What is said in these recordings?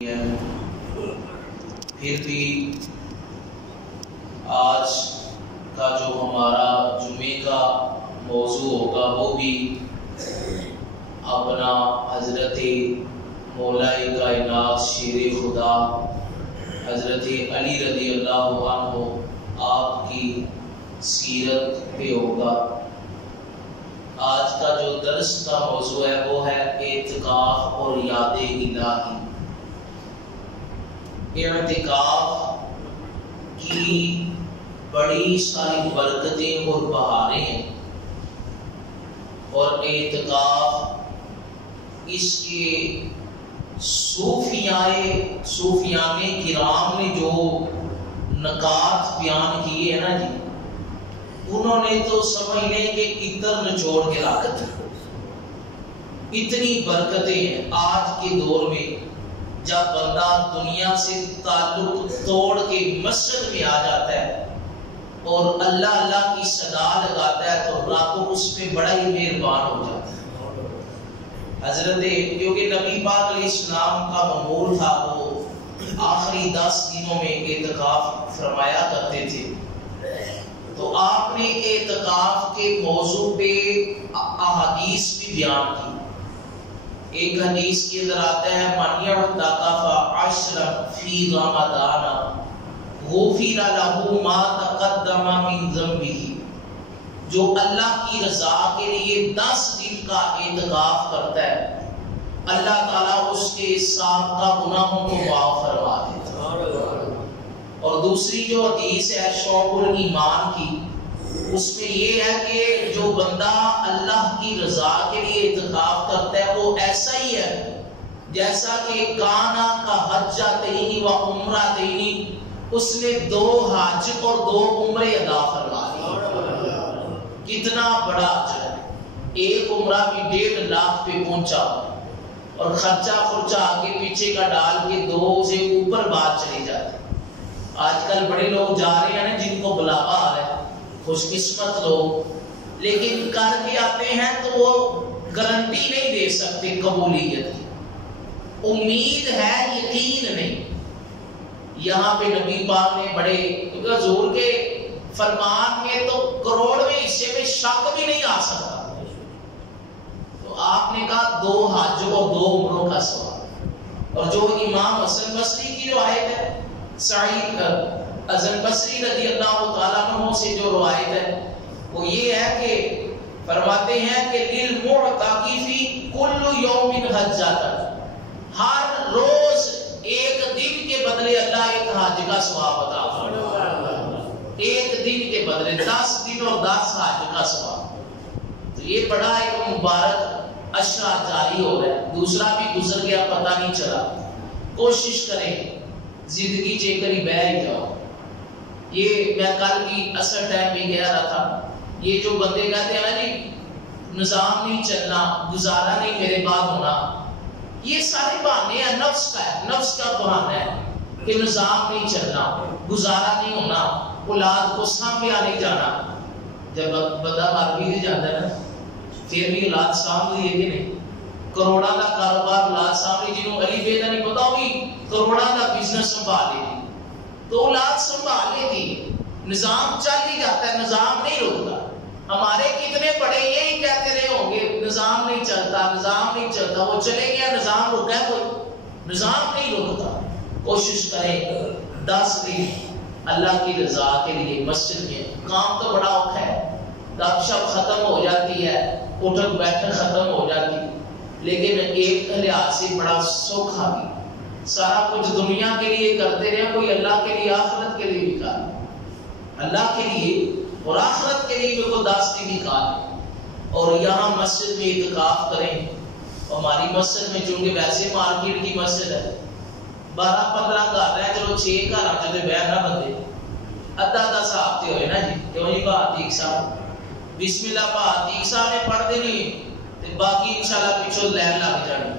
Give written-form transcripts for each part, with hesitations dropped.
پھر بھی آج کا جو ہمارا جمعے کا موضوع ہوگا وہ بھی اپنا حضرت مولائے کائنات شیر خدا حضرت علی رضی اللہ عنہ آپ کی سیرت پہ ہوگا۔ آج کا جو درس کا موضوع ہے وہ ہے اعتکاف اور یاد الہی۔ اعتکاف کی بڑی ساری برکتیں اور بہاریں ہیں، اور اعتکاف اس کے صوفیان کرام نے جو نکات بیان کیے ہیں نا جی، انہوں نے تو سمجھ لیں کہ عطر نچوڑ کے رکھ دی۔ اتنی برکتیں ہیں آج کے دور میں، جب بندہ دنیا سے تعلق توڑ کے مسجد میں آ جاتا ہے اور اللہ اللہ کی صدا لگاتا ہے تو رب اس پہ بڑا ہی مہربان ہو جاتا ہے۔ حضرت کیونکہ نبی پاک علیہ السلام کا معمول تھا، وہ آخری 10 دنوں میں اعتکاف فرمایا کرتے تھے، تو آپ نے اعتکاف کے موضوع پہ احادیث بھی بیان کی۔ ایک حدیث کے اندر آتا ہے من یعتکف 10 فی رمضان غفر له ما تقدم من ذنبہ، جو اللہ کی رضا کے لیے 10 دن کا اعتکاف کرتا ہے، اللہ تعالیٰ اس کے سابقہ گناہوں کو معاف فرما دیتا ہے۔ اور دوسری جو حدیث ہے شعب الایمان کی، اس میں یہ ہے کہ جو بندہ اللہ کی رضا کے لیے اعتکاف کرتا ہے وہ ایسا ہی ہے جیسا کہ کانا کا حجتین و عمرتین، اس نے 2 حج اور 2 عمرے ادا فرما لی۔ کتنا بڑا اجر ہے، ایک عمرہ بھی 1.5 لاکھ پہ پہنچا، اور خرچہ آگے پیچھے کا ڈال کے 2 سے اوپر بات چلی جاتی۔ آج کل بڑے لوگ جا رہے ہیں نا، جن کو بلاوا آ رہا ہے، خوش قسمت لوگ، لیکن کر کے آتے ہیں تو وہ گارنٹی نہیں دے سکتے قبولیت کی، امید ہے یقین نہیں۔ یہاں پہ نبی پاک نے بڑے حضور کے فرمان میں تو کروڑویں حصے میں شک بھی نہیں آ سکتا، تو آپ نے کہا 2 حج اور 2 عمروں کا ثواب۔ اور جو امام حسن بصری کی روایت ہے، سعید حسن بصری رضی اللہ تعالیٰ عنہ سے جو روایت ہے وہ یہ ہے کہ فرماتے ہیں کہ للمعتکف کل یوم حجۃ، ہر روز ایک دن کے بدلے اللہ ایک حج کا ثواب عطا فرماتا ہے۔ ایک دن کے بدلے 10 دن اور 10 حج کا ثواب، تو یہ بڑا ایک مبارک اشرا جاری ہو رہا ہے۔ دوسرا بھی گزر گیا پتہ نہیں چلا، کوشش کریں زندگی چیکری بہ ہی جاؤ۔ یہ میں کل بھی اثر ٹائم بھی کہہ رہا تھا، یہ جو بندے کہتے ہیں نا جی نظام نہیں چلنا، گزارا نہیں میرے بعد ہونا، یہ سارے بہانے ہیں، نفس کا ہے، نفس کا بہانہ ہے کہ نظام نہیں چلنا، گزارا نہیں ہونا، اولاد کو سامنے نہیں جانا۔ جب بندہ مر بھی نہیں جاتا ہے نا پھر بھی اولاد سامنے لیے کہ نہیں، کروڑا کا کاروبار اولاد سامنے، جنہوں علی بے نہیں پتا ہوگی کروڑا کا بزنس سنبھال لے گی تو اولاد سنبھال لے گی، نظام چل ہی جاتا ہے، نظام نہیں رکتا۔ ہمارے کتنے بڑے یہی کہتے رہے ہوں گے نظام نہیں چلتا، نظام نہیں چلتا، وہ چلے گیا نظام رکا ہے، کوئی نظام نہیں رکتا۔ کوشش کریں 10 دن اللہ کی رضا کے لیے مسجد میں، کام تو بڑا اوکھا ہے، گپ شپ ختم ہو جاتی ہے، اٹھک بیٹھک ختم ہو جاتی، لیکن ایک لحاظ سے بڑا سوکھا بھی، سارا کچھ دنیا کے لیے کرتے رہے، کوئی اللہ کے لیے آخرت کے لیے بھی کر، اللہ کے لیے اور آخرت کے لیے بھی کوئی 10 دن نکال، اور یہاں مسجد میں اعتکاف کریں۔ ہماری مسجد میں چونکہ ویسے مارکیٹ کی مسجد ہے، 12-15 گھر ہے، چلو 6 گھر جو بہن نہ بندے ادھا صاحب تے ہوئے نا جی، کیوں جی بہاتیق صاحب بسم اللہ بہاتیق صاحب نے پڑھ دینی تے باقی انشاءاللہ پیچھے لین لگ جانی۔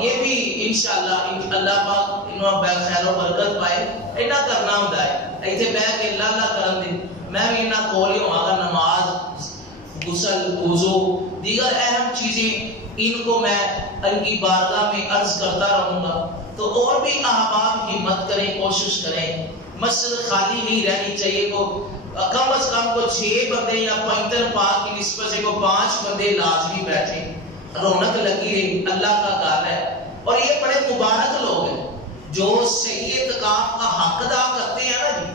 یہ بھی انشاءاللہ اللہ پاک انہوں خیر و برکت پائے، اینا کرنا ہوتا ہے، ایتھے بیٹھ کے اللہ اللہ کرن دے۔ میں بھی انہاں کول ہی ہوں گا، نماز، غسل، وضو، دیگر اہم چیزیں ان کو میں ان کی بارگاہ میں عرض کرتا رہوں گا۔ تو اور بھی احباب ہمت کریں، کوشش کریں، مسجد خالی نہیں رہنی چاہیے، کو کم از کم کو 6 بندے یا پینتر پاک کی نسبت سے کو 5 بندے لازمی بیٹھے، رونق لگی رہی، اللہ کا گھر ہے۔ اور یہ بڑے مبارک لوگ ہیں جو صحیح اعتکاف کا حق ادا کرتے ہیں نا جی،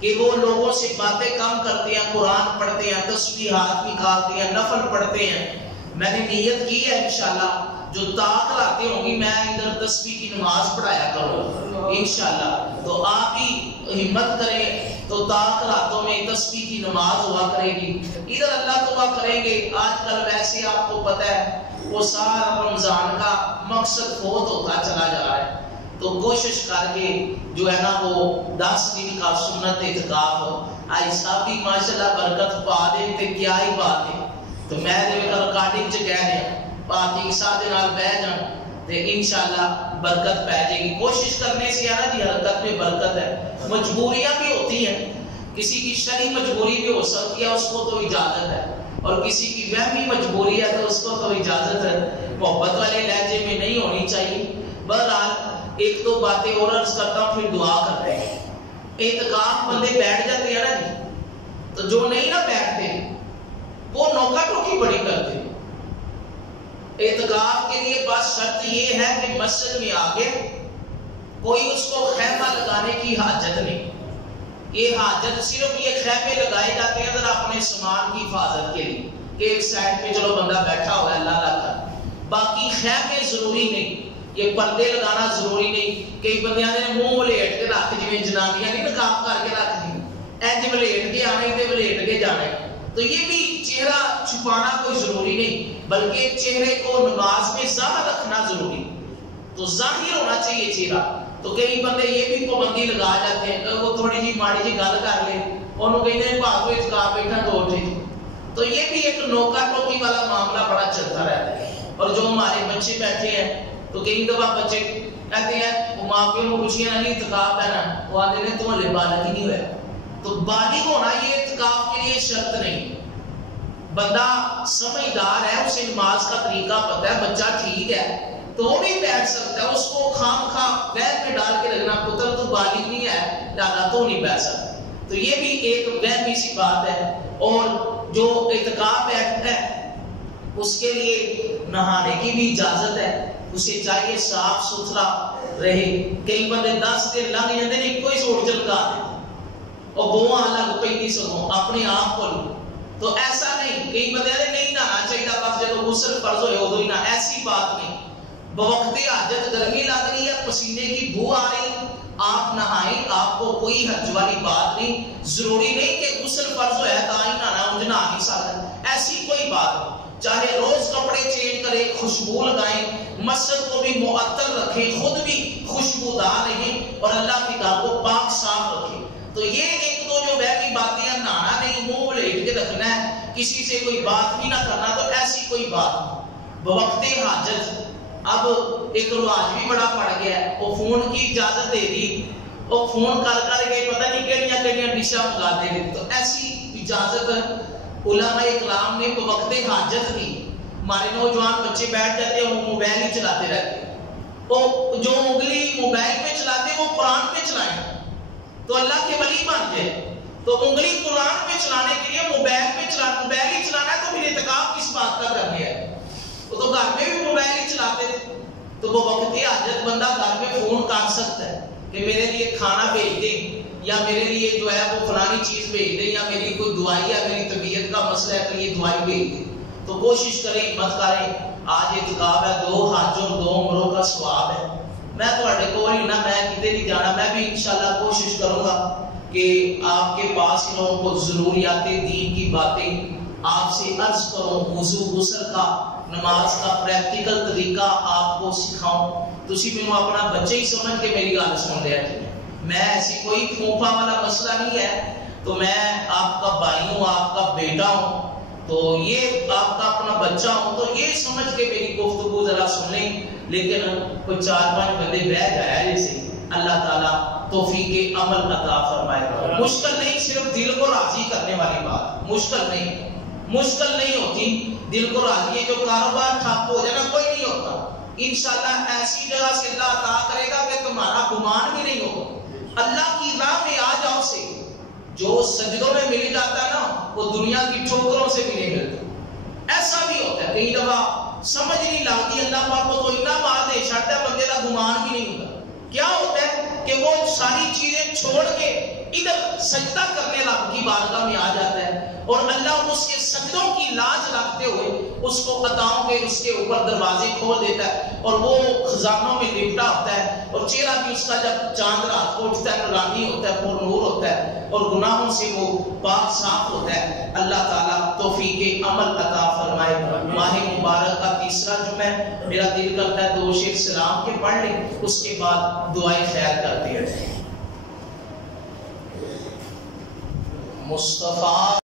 کہ وہ لوگوں سے باتیں کم کرتے ہیں، قرآن پڑھتے ہیں، تسبیحات نکالتے ہیں، نفل پڑھتے ہیں۔ میں نے نیت کی ہے انشاءاللہ جو طاق لاتے ہوں گی میں ادھر تسبیح کی نماز پڑھایا کروں انشاءاللہ، تو آپ بھی ہمت کریں تو طاق راتوں میں تسبیح کی نماز ہوا کرے گی، ادھر اللہ دعا کریں گے۔ آج کل ویسے آپ کو پتہ ہے وہ سارا رمضان کا مقصد فوت ہوتا چلا جا رہا ہے، تو کوشش کر کے جو ہے نا وہ 10 دن کا سنت اعتکاف ہو، آئی صاحب بھی ماشاءاللہ برکت پا دے تے کیا ہی بات ہے۔ تو میں دے ریکارڈنگ چ کہہ رہا پاتی صاحب دے نال بیٹھ جان تے انشاءاللہ برکت پہ جائے گی۔ کوشش کرنے سے ہے نا جی حرکت میں برکت ہے۔ مجبوریاں بھی ہوتی ہیں، کسی کی شرعی مجبوری بھی ہو سکتی ہے، اس کو تو اجازت ہے، اور کسی کی وہمی مجبوری ہے تو اس کو تو اجازت ہے، محبت والے لہجے میں نہیں ہونی چاہیے۔ بہرحال ایک دو باتیں اور عرض کرتا ہوں پھر دعا کرتے ہیں۔ اعتکاف بندے بیٹھ جاتے ہیں نا جی، تو جو نہیں نا بیٹھتے وہ نوکا ٹوکی بڑی کرتے ہیں۔ اعتکاف کے لیے بس شرط یہ ہے کہ مسجد میں آگے کوئی اس کو خیمہ لگانے کی حاجت نہیں، یہ حاجت صرف یہ خیمے لگائے جاتے ہیں اگر اپنے سامان کی حفاظت کے لیے کہ ایک سائڈ پہ چلو بندہ بیٹھا ہوا ہے اللہ کا، باقی خیمے ضروری نہیں، یہ پردے لگانا ضروری نہیں۔ کئی بندیاں نے منہ ولیٹ کے رکھ جویں جنانیاں نہیں نقاب کر کے رکھ دی، اینج ولیٹ کے آنے تے ولیٹ کے جانے، تو یہ بھی چہرہ چھپانا کوئی ضروری نہیں، بلکہ چہرے کو نماز میں ظاہر رکھنا ضروری، تو ظاہر ہونا چاہیے چہرہ۔ تو کئی بندے یہ بھی پابندی لگا جاتے ہیں کہ وہ تھوڑی جی ماڑی جی گل کر لے انہوں کہتے ہیں بھاگ وچ کا بیٹھا تو اٹھے، تو یہ بھی ایک نوکا ٹوکی والا معاملہ بڑا چلتا رہتا ہے۔ اور جو ہمارے بچے بیٹھے ہیں تو کئی دفعہ بچے کہتے ہیں وہ ماں پیو کو پوچھیے نا اعتکاف ہے نا، وہ آتے ہیں تو ہلے بالغ ہی نہیں ہوا، تو بالغ ہونا یہ اعتکاف کے لیے شرط نہیں۔ بندہ سمجھدار ہے، اسے نماز کا طریقہ پتہ ہے، بچہ ٹھیک ہے تو وہ بھی بیٹھ سکتا ہے، اس کو خام خواہ وہم میں ڈال کے رکھنا پتر تو بالغ نہیں ہے لہذا تو نہیں بیٹھ سکتا، تو یہ بھی ایک وہمی سی بات ہے۔ اور جو اعتکاف ہے اس کے لیے نہانے کی بھی اجازت ہے، اسے چاہیے صاف ستھرا رہے۔ کئی بندے 10 دن لنگ جاتے ہیں کوئی سوٹ چلکا دے اور بواں لگ پہ نہیں سکوں اپنے آپ کو، تو ایسا نہیں۔ کئی بندے نہیں نہانا چاہیے بس جب غسل فرض ہوئے ادو ہی نہ، ایسی بات نہیں۔ بوقت حاجت گرمی لگ رہی ہے، پسینے کی بو آ رہی، آپ نہائیں، آپ کو کوئی حرج والی بات نہیں، ضروری نہیں کہ غسل فرض ہوا ہے تا ہی نہانا، مجھے نہا نہیں سکتا، ایسی کوئی بات نہیں۔ چاہے روز کپڑے چینج کریں، خوشبو لگائیں، مسجد کو بھی معطر رکھیں، خود بھی خوشبودار رہیں اور اللہ کے گھر کو پاک صاف رکھیں۔ تو یہ ایک دو جو وہمی باتیں ہیں، نہانا نہیں، منہ ولیٹ کے رکھنا ہے، کسی سے کوئی بات بھی نہ کرنا، تو ایسی کوئی بات نہیں۔ بوقت حاجت اب ایک رواج بھی بڑا پڑ گیا ہے، وہ فون کی اجازت دے دی، وہ فون کر کر کے پتہ نہیں کہڑیاں کہڑیاں ڈشاں منگا دے گے، تو ایسی اجازت علماء اکرام نے وقت حاجت دی۔ ہمارے نوجوان بچے بیٹھ جاتے ہیں وہ موبائل ہی چلاتے رہتے ہیں، وہ جو انگلی موبائل پہ چلاتے ہیں وہ قرآن پہ چلائیں تو اللہ کے ولی بن جائے۔ تو انگلی قرآن پہ چلانے کے لیے موبائل پہ چلانا، موبائل ہی چلانا ہے تو پھر اعتکاف کس بات کا کرنے ہے؟ وہ تو گھر میں بھی موبائل ہی چلاتے تھے، تو وہ وقت حاجت بندہ گھر میں فون کر سکتا ہے کہ میرے لیے کھانا بھیج دیں، یا میرے لیے جو ہے وہ فلانی چیز بھیج دیں، یا میری کوئی دعائی ہے، میری طبیعت کا مسئلہ ہے تو یہ دعائی بھیج دیں۔ تو کوشش کریں، مت کریں۔ آج اعتکاف ہے، 2 حجوں 2 عمروں کا ثواب ہے۔ میں تھوڑے کو ہی نہ، میں کتے نہیں جانا، میں بھی انشاءاللہ کوشش کروں گا کہ آپ کے پاس ان لوگوں کو ضروریات دین کی باتیں آپ سے عرض کروں، وضو غسل کا، نماز کا پریکٹیکل طریقہ آپ کو سکھاؤں۔ تسی مینوں اپنا بچے ہی سمجھ کے میری گل سن لیا جی، میں ایسی کوئی پھوپھا والا مسئلہ نہیں ہے، تو میں آپ کا بھائی ہوں، آپ کا بیٹا ہوں، تو یہ آپ کا اپنا بچہ ہوں، تو یہ سمجھ کے میری گفتگو ذرا سن لیں۔ لیکن کوئی 4-5 بندے بیٹھ جایا جیسے، اللہ تعالیٰ توفیق عمل عطا فرمائے۔ مشکل نہیں، صرف دل کو راضی کرنے والی بات، مشکل نہیں ہوتی، دل کو راضی ہے۔ جو کاروبار ٹھپ ہو جائے نا کوئی نہیں ہوتا، انشاءاللہ ایسی جگہ سے اللہ عطا کرے گا گمان بھی نہیں ہوگا۔ اللہ کی راہ میں آ جاؤ سے جو سجدوں میں مل جاتا ہے نا وہ دنیا کی ٹھوکروں سے بھی نہیں ملتا۔ ایسا بھی ہوتا ہے کئی دفعہ سمجھ نہیں لگتی، اللہ پاک کو تو اتنا مار دے چھڑتا ہے بندے کا گمان بھی نہیں ہوتا۔ کیا ہوتا ہے کہ وہ ساری چیزیں چھوڑ کے ادھر سجدہ کرنے رب کی بارگاہ میں آ جاتا ہے اور اللہ اس کے سجدوں کی لاج رکھتے ہوئے اس کو عطاؤں کے اس کے اوپر دروازے کھول دیتا ہے اور وہ خزانوں میں لپٹا ہوتا ہے اور چہرہ بھی اس کا جب چاند رات کو اٹھتا ہے نورانی ہوتا ہے، پر نور ہوتا ہے اور گناہوں سے وہ پاک صاف ہوتا ہے۔ اللہ تعالیٰ توفیق عمل عطا فرمائے۔ ماہ مبارک کا تیسرا جمعہ ہے، میرا دل کرتا ہے دو شعر سلام کے پڑھ لیں، اس کے بعد دعائیں خیر کرتے ہیں۔ مصطفیٰ